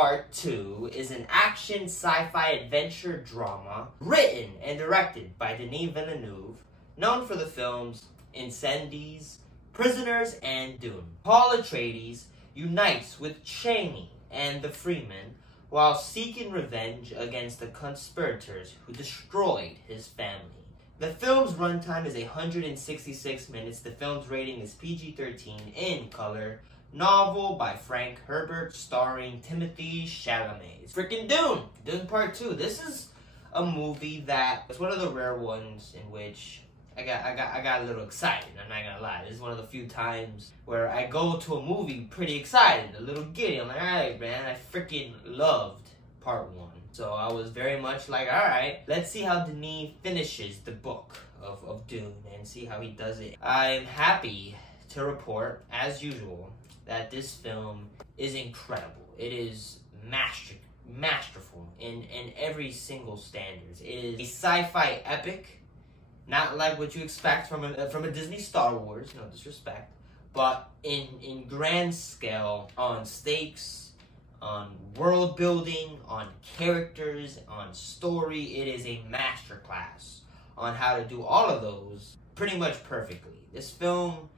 Part 2 is an action sci-fi adventure drama written and directed by Denis Villeneuve, known for the films Incendies, Prisoners, and Dune. Paul Atreides unites with Chani and the Freemen while seeking revenge against the conspirators who destroyed his family. The film's runtime is 166 minutes. The film's rating is PG-13 in color. Novel by Frank Herbert, starring Timothée Chalamet. Freaking Dune! Dune Part 2. This is a movie that it's one of the rare ones in which I got a little excited. I'm not gonna lie. This is one of the few times where I go to a movie pretty excited, a little giddy. I'm like, alright, man, I freaking loved Part 1. So I was very much like, alright, let's see how Denis finishes the book of Dune and see how he does it. I'm happy to report, as usual, that this film is incredible. It is masterful in every single standards. It is a sci-fi epic, not like what you expect from a Disney Star Wars, no disrespect, but in grand scale, on stakes, on world building, on characters, on story. It is a masterclass on how to do all of those pretty much perfectly. This film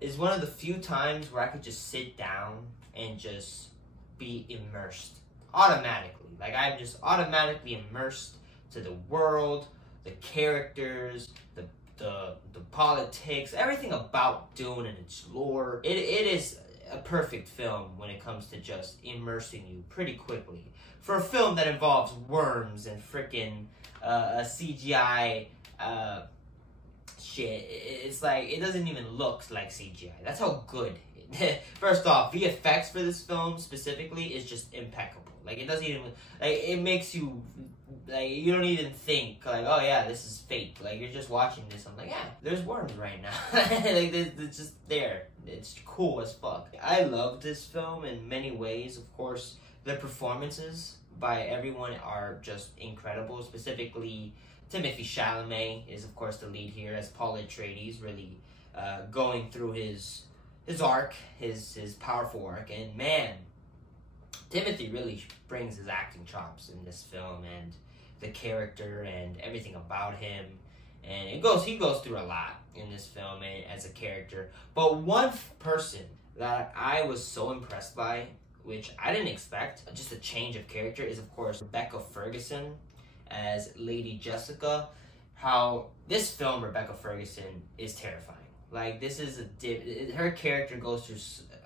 is one of the few times where I could just sit down and just be immersed automatically. Like, I'm just automatically immersed to the world, the characters, the politics, everything about Dune and its lore. It is a perfect film when it comes to just immersing you pretty quickly. For a film that involves worms and freaking CGI shit, it's like, it doesn't even look like CGI. That's how good. First off, VFX for this film specifically is just impeccable. Like, it doesn't even, like, it makes you, like, you don't even think, like, oh yeah, this is fake. Like, you're just watching this, I'm like, yeah, there's worms right now. Like, it's just there. It's cool as fuck. I love this film in many ways. Of course, the performances by everyone are just incredible. Specifically, Timothée Chalamet is, of course, the lead here as Paul Atreides, really going through his arc, his powerful arc. And man, Timothy really brings his acting chops in this film, and the character and everything about him. And he goes through a lot in this film as a character. But one person that I was so impressed by, which I didn't expect, just a change of character, is of course Rebecca Ferguson as Lady Jessica. How this film, Rebecca Ferguson, is terrifying. Like, this is her character goes through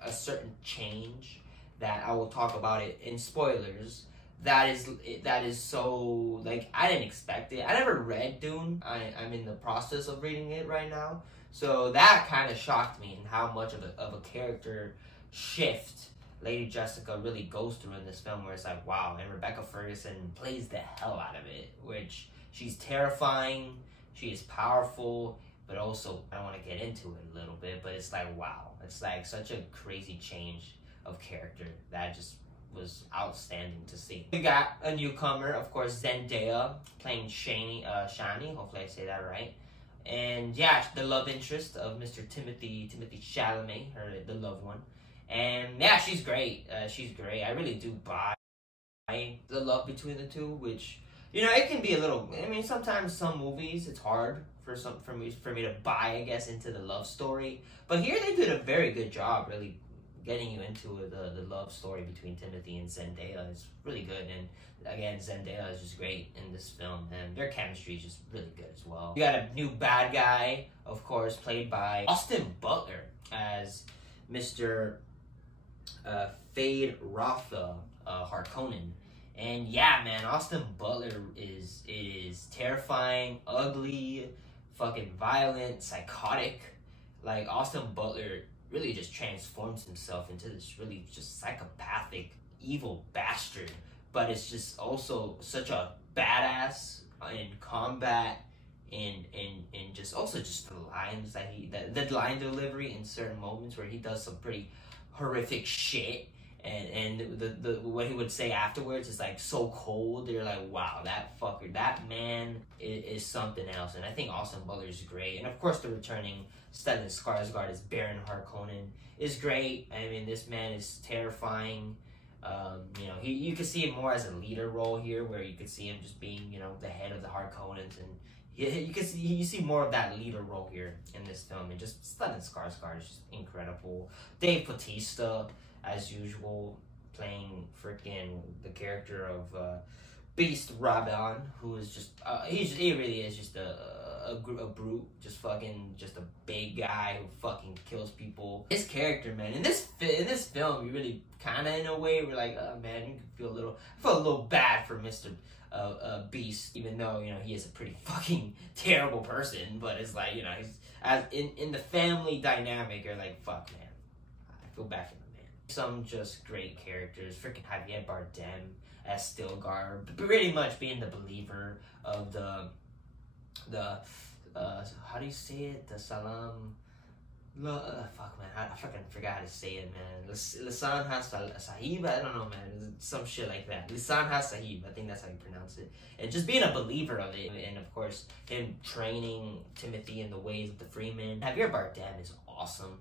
a certain change that I will talk about it in spoilers. That is so, like, I didn't expect it. I never read Dune. I'm in the process of reading it right now. So that kind of shocked me in how much of a character shift Lady Jessica really goes through in this film, where it's like, wow. And Rebecca Ferguson plays the hell out of it, which she's terrifying, she is powerful, but also, I don't want to get into it a little bit, but it's like, wow. It's like such a crazy change of character that just was outstanding to see. We got a newcomer, of course, Zendaya, playing Shani, hopefully I say that right. And yeah, the love interest of Mr. Timothée Chalamet, the loved one. And yeah, she's great. She's great. I really do buy the love between the two, which, you know, it can be a little, I mean, sometimes some movies, it's hard for me to buy, I guess, into the love story. But here they did a very good job, really getting you into the love story between Timothy and Zendaya. Is really good. And again, Zendaya is just great in this film, and their chemistry is just really good as well. You got a new bad guy, of course, played by Austin Butler as Mr. Fade Rotha Harkonnen. And yeah, man, Austin Butler is terrifying, ugly, fucking violent, psychotic. Like, Austin Butler really just transforms himself into this really just psychopathic, evil bastard. But it's just also such a badass in combat, and just also just the lines that the line delivery in certain moments where he does some pretty horrific shit, and the what he would say afterwards is like so cold. You're like, wow, that fucker, that man is something else. And I think Austin Butler is great. And of course, the returning Stellan Skarsgård as Baron Harkonnen is great. I mean, this man is terrifying. You know, you could see him more as a leader role here, where you could see him just being, you know, the head of the Harkonnens, and you see more of that leader role here in this film, and just Stellan Skarsgård is just incredible. Dave Bautista, as usual, playing freaking the character of Beast Rabban, who is just he really is just a brute, just a big guy who fucking kills people. His character, man, in this film, you really kind of, in a way, we're like, oh man, you can feel I feel a little bad for Mr. Beast, even though, you know, he is a pretty fucking terrible person. But it's like, you know, he's as in the family dynamic, you're like, fuck, man, I feel bad for the man. Some just great characters, freaking Javier Bardem as Stilgar, pretty much being the believer of the how do you say it? The Salam. Fuck, man, I fucking forgot how to say it, man. Lisan Sahib, I don't know, man. Some shit like that. Lisan Sahib, I think that's how you pronounce it. And just being a believer of it, and of course, him training Timothy in the ways of the Freeman. Javier Bardem is awesome.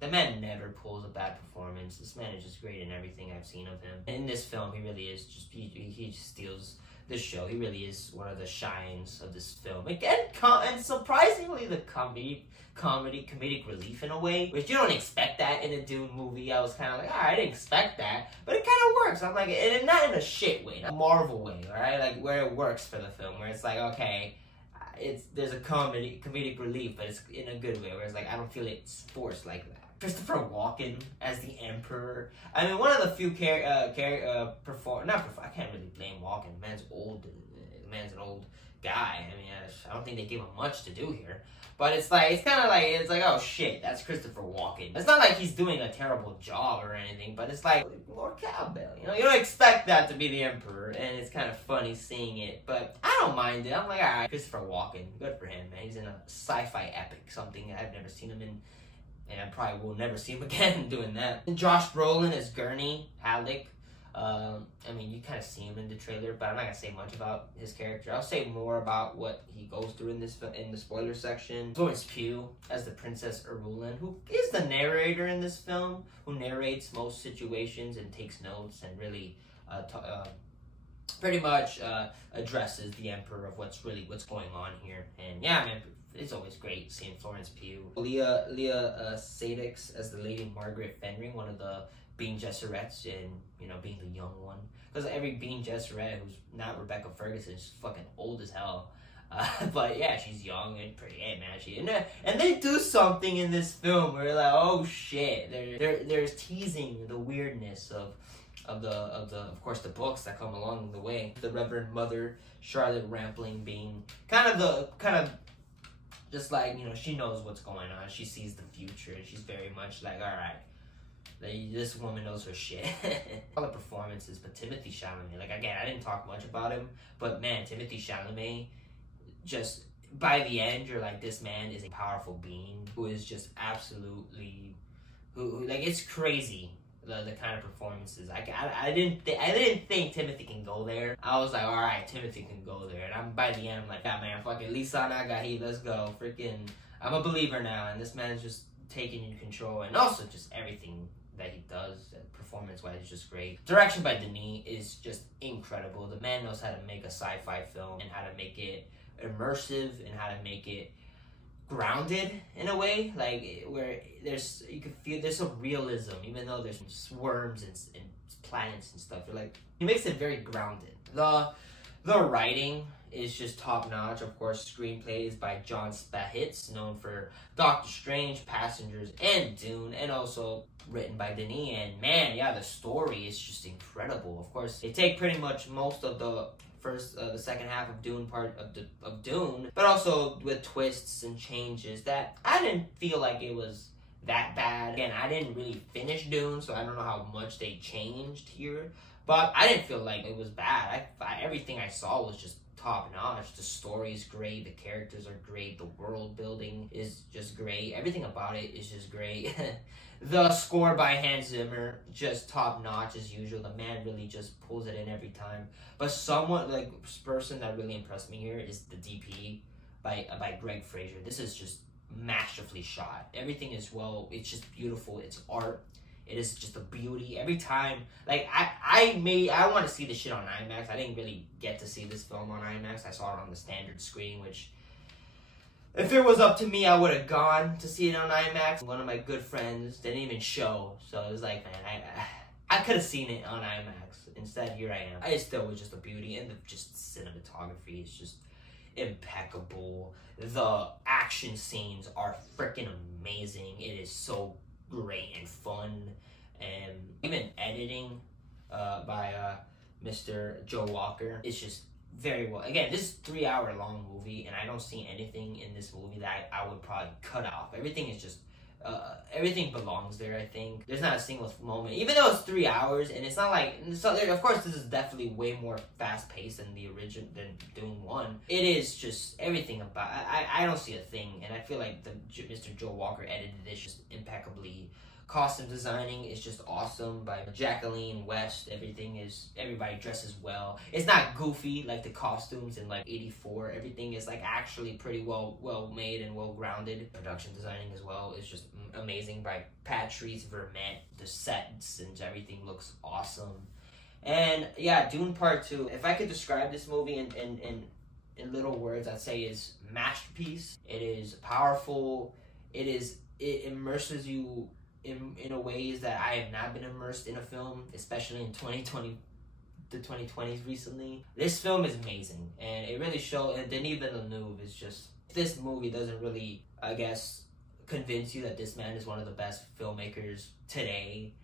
The man never pulls a bad performance. This man is just great in everything I've seen of him. And in this film, he really is just, he just steals this show. He really is one of the shines of this film. And surprisingly, the comedic relief in a way, which you don't expect that in a Dune movie. I was kind of like, alright, I didn't expect that, but it kind of works. I'm like, and not in a shit way, not a Marvel way, alright? Like, where it works for the film, where it's like, okay, there's a comedic relief, but it's in a good way, where it's like, I don't feel it's forced like that. Christopher Walken as the Emperor. I mean, one of the few I can't really blame Walken. The man's old. The man's an old guy. I mean, I don't think they gave him much to do here. But it's like, it's like, oh shit, that's Christopher Walken. It's not like he's doing a terrible job or anything, but it's like, more cowbell, you know? You don't expect that to be the Emperor, and it's kind of funny seeing it, but I don't mind it. I'm like, alright, Christopher Walken, good for him, man. He's in a sci-fi epic, something I've never seen him in, and I probably will never see him again doing that. And Josh Brolin as Gurney Halleck. I mean, you kind of see him in the trailer, but I'm not gonna say much about his character. I'll say more about what he goes through in the spoiler section. Florence Pugh as the Princess Irulan, who is the narrator in this film, who narrates most situations and takes notes and really pretty much addresses the Emperor of what's going on here. And yeah, man, it's always great seeing Florence Pugh. Leah Sadix as the Lady Margaret Fenring, one of the Bene Gesserets, and, you know, being the young one. Because every Bene Gesserit who's not Rebecca Ferguson is fucking old as hell. But yeah, she's young and pretty. Hey man, and they do something in this film where you're like, oh shit, they're teasing the weirdness of course the books that come along the way. The Reverend Mother Charlotte Rampling being kind of just like, you know, she knows what's going on. She sees the future, and she's very much like, all right, this woman knows her shit. All the performances, but Timothée Chalamet, like, again, I didn't talk much about him, but man, Timothée Chalamet, just by the end, you're like, this man is a powerful being who is just absolutely, who like, it's crazy. The kind of performances. I didn't think Timothy can go there. I was like, all right, Timothy can go there. And by the end, I'm like, yeah, man, fucking Lisa Nagahi, let's go. Freaking, I'm a believer now, and this man is just taking in control, and also just everything that he does, performance-wise, is just great. Direction by Denis is just incredible. The man knows how to make a sci-fi film, and how to make it immersive, and how to make it grounded in a way, like, where you can feel there's some realism, even though there's worms and planets and stuff. You're like, he makes it very grounded. The writing is just top notch. Of course, screenplay is by John Spahitz, known for Doctor Strange, Passengers, and Dune, and also written by Denis. And man, yeah, the story is just incredible. Of course, they take pretty much most of the second half of Dune of Dune, but also with twists and changes that I didn't feel like it was that bad. Again, I didn't really finish Dune, so I don't know how much they changed here, but I didn't feel like it was bad. Everything I saw was just top notch. The story is great, the characters are great, the world building is just great, everything about it is just great. The score by Hans Zimmer, just top notch as usual. The man really just pulls it in every time. But somewhat, like, person that really impressed me here is the DP by Greg Fraser. This is just masterfully shot. Everything is it's just beautiful. It's art. It is just a beauty every time. Like I want to see this shit on IMAX. I didn't really get to see this film on IMAX. I saw it on the standard screen, which if it was up to me, I would have gone to see it on IMAX. One of my good friends didn't even show, so it was like, man, I could have seen it on IMAX. Instead, here I am. It still was just a beauty, and the just cinematography is just impeccable. The action scenes are freaking amazing. It is so great and fun, and even editing by Mr. Joe Walker is just very well. Again, this is a 3-hour long movie, and I don't see anything in this movie that I would probably cut off. Everything is just everything belongs there. I think there's not a single moment, even though it's 3 hours, and it's not like, so there, of course this is definitely way more fast paced than the original, than Dune 1. It is just everything about I don't see a thing, and I feel like the Mr. Joe Walker edited this just impeccably. Costume designing is just awesome by Jacqueline West. Everybody dresses well. It's not goofy like the costumes in like 84. Everything is like actually pretty well made and well grounded. Production designing as well is just amazing by Patrice Vermette. The sets and everything looks awesome. And yeah, Dune Part 2. If I could describe this movie in little words, I'd say is masterpiece. It is powerful. It immerses you in a ways that I have not been immersed in a film, especially in 2020, the 2020s recently. This film is amazing, and it really shows. And Denis Villeneuve is just, if this movie doesn't really, I guess, convince you that this man is one of the best filmmakers today,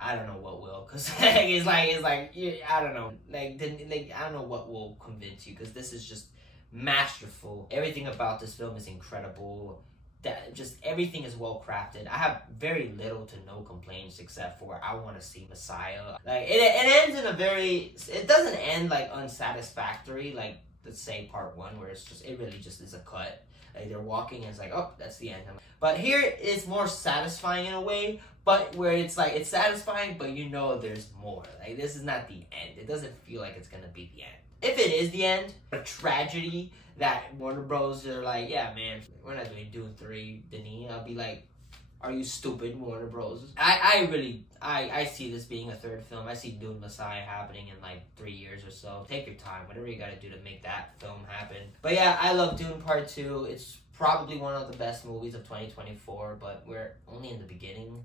I don't know what will, cause it's like I don't know, I don't know what will convince you, cause this is just masterful. Everything about this film is incredible. That just everything is well crafted. I have very little to no complaints except for I want to see Messiah. Like it ends in a very, it doesn't end like unsatisfactory like, let's say Part 1, where it really just is a cut. Like they're walking and it's like, oh, that's the end. But here it's more satisfying in a way, but where it's like, it's satisfying, but you know there's more. Like this is not the end. It doesn't feel like it's gonna be the end. If it is the end, a tragedy that Warner Bros. Are like, yeah, man, we're not doing Dune 3, Denis. I'll be like, are you stupid, Warner Bros? I see this being a third film. I see Dune Messiah happening in like 3 years or so. Take your time, whatever you gotta do to make that film happen. But yeah, I love Dune Part 2. It's probably one of the best movies of 2024, but we're only in the beginning.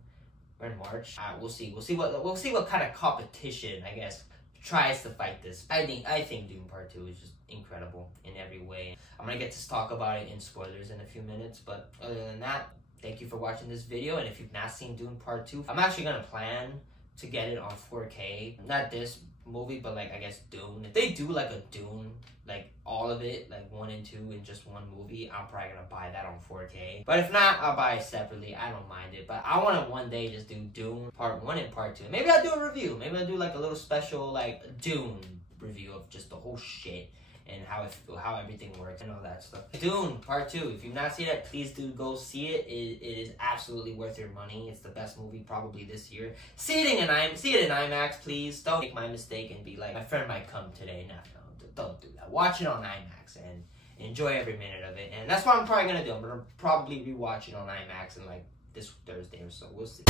We're in March. We'll see what kind of competition, I guess, tries to fight this. I think Dune Part 2 is just incredible in every way. I'm gonna get to talk about it in spoilers in a few minutes, but other than that, thank you for watching this video. And if you've not seen Dune Part 2, I'm actually gonna plan to get it on 4K. Not this movie, but like, I guess Dune. If they do like a Dune, like all of it, like 1 and 2 in just one movie, I'm probably gonna buy that on 4K. But if not, I'll buy it separately. I don't mind it. But I want to one day just do Dune Part 1 and Part 2. Maybe I'll do a review. Maybe I'll do like a little special like Dune review of just the whole shit and how everything works and all that stuff. Dune Part 2. If you've not seen it, please do go see it. It is absolutely worth your money. It's the best movie probably this year. See it in IMAX, please. Don't make my mistake and be like, my friend might come today. No, don't do that. Watch it on IMAX and enjoy every minute of it. And that's what I'm probably gonna do. I'm gonna probably rewatch it on IMAX in like this Thursday or so. We'll see.